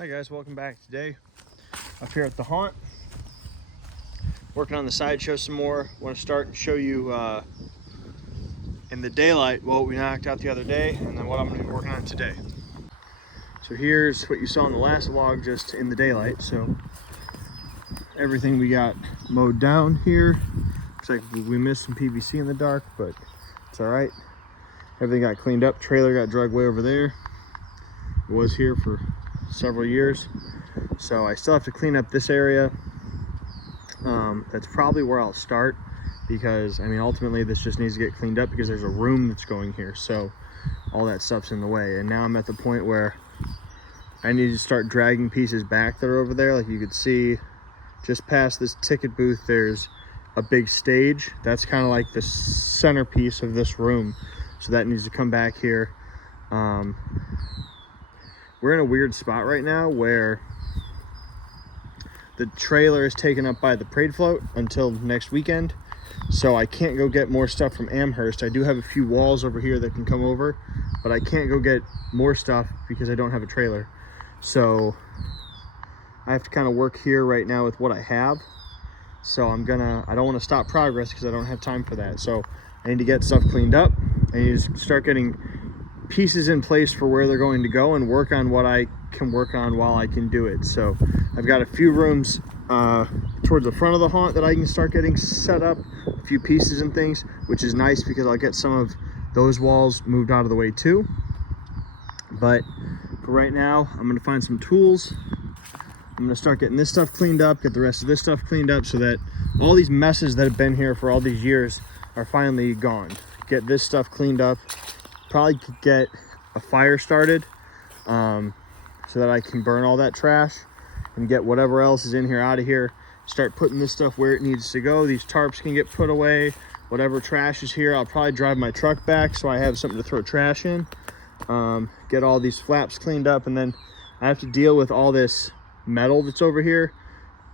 Hi guys, welcome back. Today up here at the haunt, working on the sideshow some more. Want to start and show you in the daylight what we knocked out the other day and then what I'm going to be working on today. So here's what you saw in the last vlog, just in the daylight. So everything we got mowed down here. Looks like we missed some PVC in the dark, but it's all right. Everything got cleaned up. Trailer got dragged way over there. It was here for several years, so I still have to clean up this area. That's probably where I'll start, because I mean ultimately this just needs to get cleaned up because there's a room that's going here, so all that stuff's in the way. And now I'm at the point where I need to start dragging pieces back that are over there. Like you could see just past this ticket booth, there's a big stage that's kind of like the centerpiece of this room, so that needs to come back here. We're in a weird spot right now where the trailer is taken up by the parade float until next weekend, so I can't go get more stuff from Amherst. I do have a few walls over here that can come over, but I can't go get more stuff because I don't have a trailer. So I have to kind of work here right now with what I have. So I don't want to stop progress because I don't have time for that. So I need to get stuff cleaned up. I need to start getting pieces in place for where they're going to go and work on what I can work on while I can do it. So I've got a few rooms towards the front of the haunt that I can start getting set up, a few pieces and things, which is nice because I'll get some of those walls moved out of the way too. But for right now, I'm going to find some tools. I'm going to start getting this stuff cleaned up, get the rest of this stuff cleaned up, so that all these messes that have been here for all these years are finally gone. Get this stuff cleaned up. Probably could get a fire started so that I can burn all that trash and get whatever else is in here out of here. Start putting this stuff where it needs to go. These tarps can get put away. Whatever trash is here, I'll probably drive my truck back so I have something to throw trash in. Get all these flaps cleaned up, and then I have to deal with all this metal that's over here.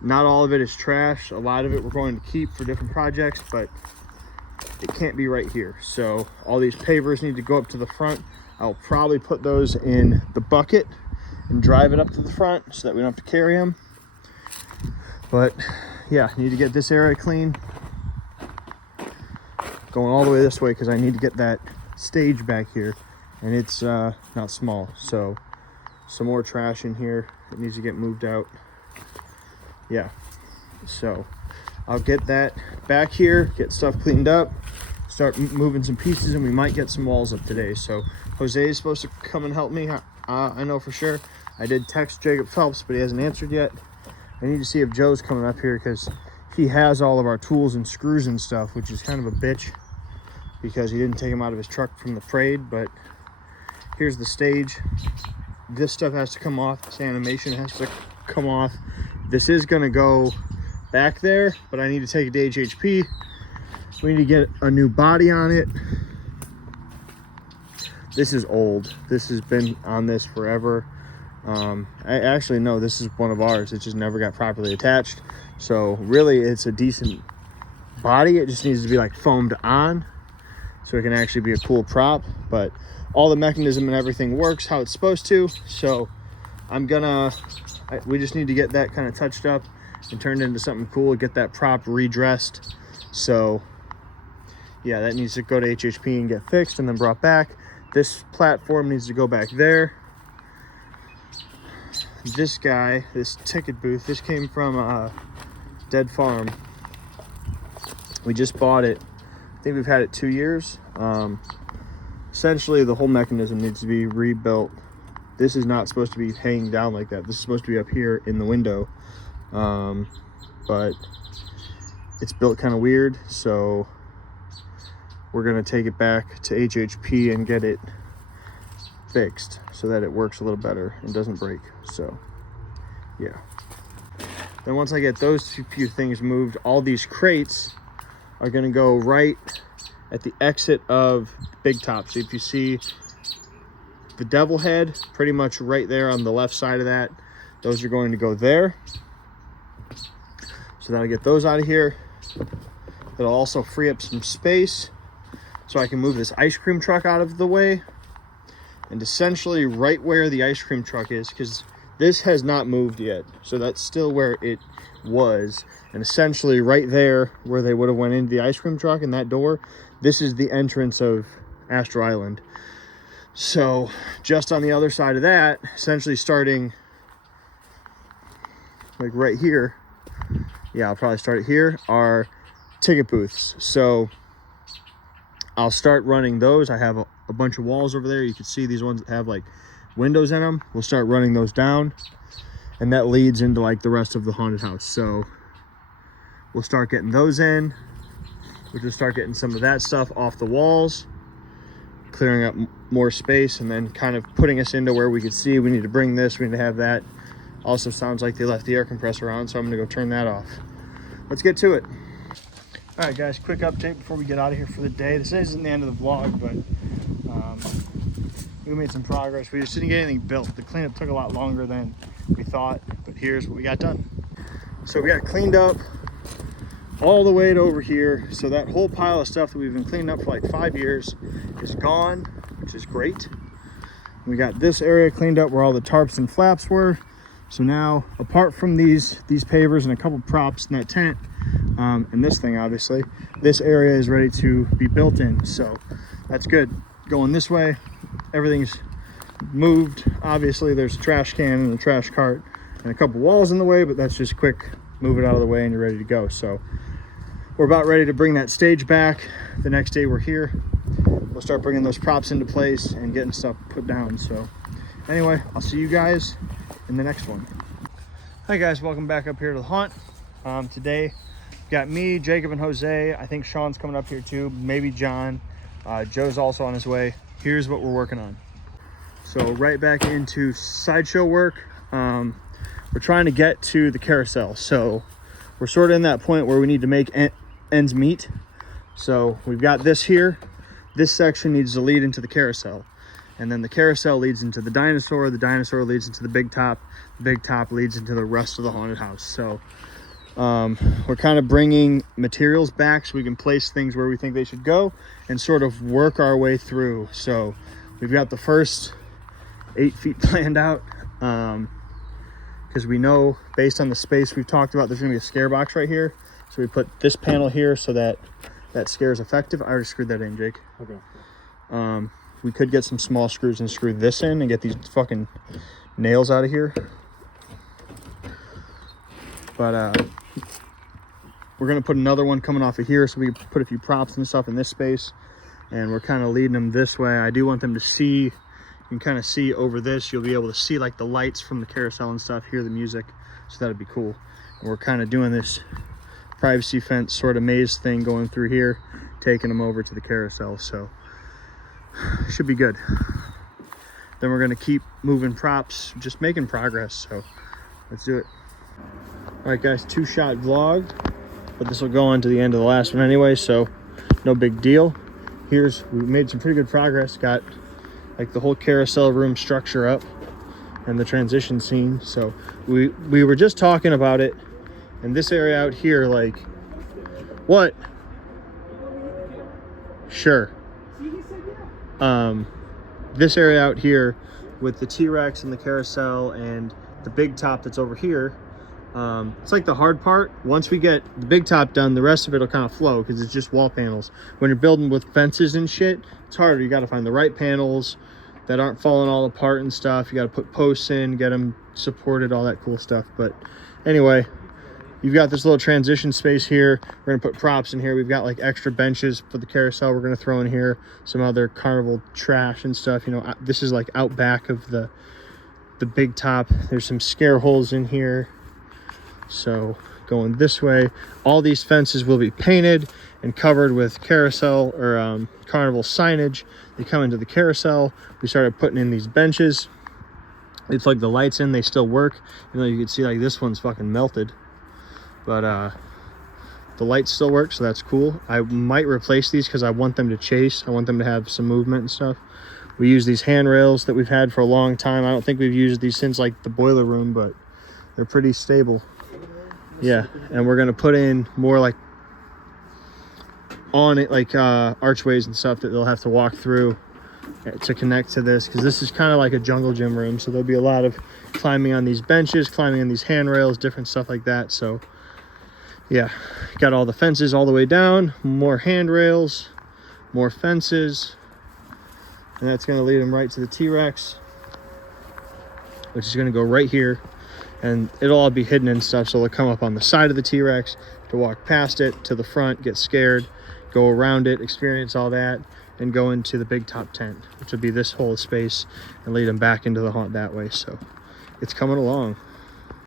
Not all of it is trash. A lot of it we're going to keep for different projects, but it can't be right here. So all these pavers need to go up to the front. I'll probably put those in the bucket and drive it up to the front so that we don't have to carry them. But yeah, I need to get this area clean, going all the way this way because I need to get that stage back here, and it's not small. So some more trash in here that needs to get moved out. Yeah, so I'll get that back here, get stuff cleaned up, start moving some pieces, and we might get some walls up today. So Jose is supposed to come and help me. I know for sure. I did text Jacob Phelps, but he hasn't answered yet. I need to see if Joe's coming up here because he has all of our tools and screws and stuff, which is kind of a bitch because he didn't take them out of his truck from the parade. But here's the stage. This stuff has to come off. This animation has to come off. This is going to go back there, but I need to take it to HHP. We need to get a new body on it. This is old. This has been on this forever. I actually know this is one of ours. It just never got properly attached. So really it's a decent body. It just needs to be like foamed on so it can actually be a cool prop. But all the mechanism and everything works how it's supposed to. So we just need to get that kind of touched up and turned into something cool, get that prop redressed. So yeah, that needs to go to HHP and get fixed and then brought back. This platform needs to go back there. This guy, this ticket booth, this came from a dead farm. We just bought it. I think we've had it 2 years. Essentially the whole mechanism needs to be rebuilt. This is not supposed to be hanging down like that. This is supposed to be up here in the window. But it's built kind of weird, so we're gonna take it back to HHP and get it fixed so that it works a little better and doesn't break. So yeah, then once I get those few things moved, all these crates are gonna go right at the exit of Big Top. So if you see the devil head pretty much right there on the left side of that, those are going to go there. So that'll get those out of here. It'll also free up some space so I can move this ice cream truck out of the way. And essentially right where the ice cream truck is, because This has not moved yet, so that's still where it was. And essentially right there where they would have went into the ice cream truck and that door, this is the entrance of Astor Island. So just on the other side of that, essentially starting like right here, yeah, I'll probably start it here, are ticket booths. So I'll start running those. I have a bunch of walls over there. You can see these ones that have like windows in them. We'll start running those down, and that leads into like the rest of the haunted house. So we'll start getting those in. We'll just start getting some of that stuff off the walls, clearing up more space, and then kind of putting us into where we could see we need to bring this, we need to have that. Also sounds like they left the air compressor on, so I'm gonna go turn that off. Let's get to it. All right, guys, quick update before we get out of here for the day. This isn't the end of the vlog, but we made some progress. We just didn't get anything built. The cleanup took a lot longer than we thought, but here's what we got done. So we got cleaned up all the way to over here. So that whole pile of stuff that we've been cleaning up for like 5 years is gone, which is great. We got this area cleaned up where all the tarps and flaps were. So now, apart from these pavers and a couple props in that tent, and this thing, obviously, this area is ready to be built in. So that's good. Going this way, everything's moved. Obviously, there's a trash can and a trash cart and a couple walls in the way, but that's just quick. Move it out of the way and you're ready to go. So we're about ready to bring that stage back. The next day we're here. We'll start bringing those props into place and getting stuff put down. So anyway, I'll see you guys in the next one. Hi guys, welcome back up here to the haunt. Today we've got me, Jacob, and Jose. I think Sean's coming up here too, maybe John. Joe's also on his way. Here's what we're working on. So right back into sideshow work. We're trying to get to the carousel. So we're sort of in that point where we need to make ends meet. So we've got this here. This section needs to lead into the carousel. And then the carousel leads into the dinosaur leads into the big top leads into the rest of the haunted house. So we're kind of bringing materials back so we can place things where we think they should go and sort of work our way through. So we've got the first 8 feet planned out, because we know based on the space we've talked about, there's gonna be a scare box right here. So we put this panel here so that that scare is effective. I already screwed that in, Jake. Okay. We could get some small screws and screw this in and get these fucking nails out of here. But we're gonna put another one coming off of here so we can put a few props and stuff in this space. And we're kind of leading them this way. I do want them to see, you can kind of see over this, you'll be able to see like the lights from the carousel and stuff, hear the music. So that'd be cool. And we're kind of doing this privacy fence sort of maze thing going through here, taking them over to the carousel. So should be good. Then we're gonna keep moving props, just making progress. So let's do it. All right guys, 2-shot vlog, but this will go on to the end of the last one anyway, so no big deal. We made some pretty good progress. Got like the whole carousel room structure up and the transition scene. So we were just talking about it, and this area out here, like, what? Sure. This area out here with the T-Rex and the carousel and the big top that's over here, it's like the hard part. Once we get the big top done, the rest of it will kind of flow because it's just wall panels. When you're building with fences and shit, it's harder. You got to find the right panels that aren't falling all apart and stuff. You got to put posts in, get them supported, all that cool stuff. But anyway, you've got this little transition space here. We're gonna put props in here. We've got like extra benches for the carousel we're gonna throw in here, some other carnival trash and stuff. You know, this is like out back of the big top. There's some scare holes in here. So going this way, all these fences will be painted and covered with carousel or carnival signage. They come into the carousel. We started putting in these benches. They plug the lights in, they still work. You know, you can see like this one's fucking melted, but the lights still work, so that's cool. I might replace these because I want them to chase. I want them to have some movement and stuff. We use these handrails that we've had for a long time. I don't think we've used these since like the boiler room, but they're pretty stable. Yeah, and we're gonna put in more like on it, like archways and stuff that they'll have to walk through. to connect to this, because this is kind of like a jungle gym room. So there'll be a lot of climbing on these benches, climbing on these handrails, different stuff like that. So yeah, got all the fences all the way down, more handrails, more fences, and that's going to lead them right to the T-Rex, which is going to go right here, and it'll all be hidden and stuff. So they'll come up on the side of the T-Rex to walk past it to the front, get scared, go around it, experience all that, and go into the big top tent, which will be this whole space, and lead them back into the haunt that way. So it's coming along.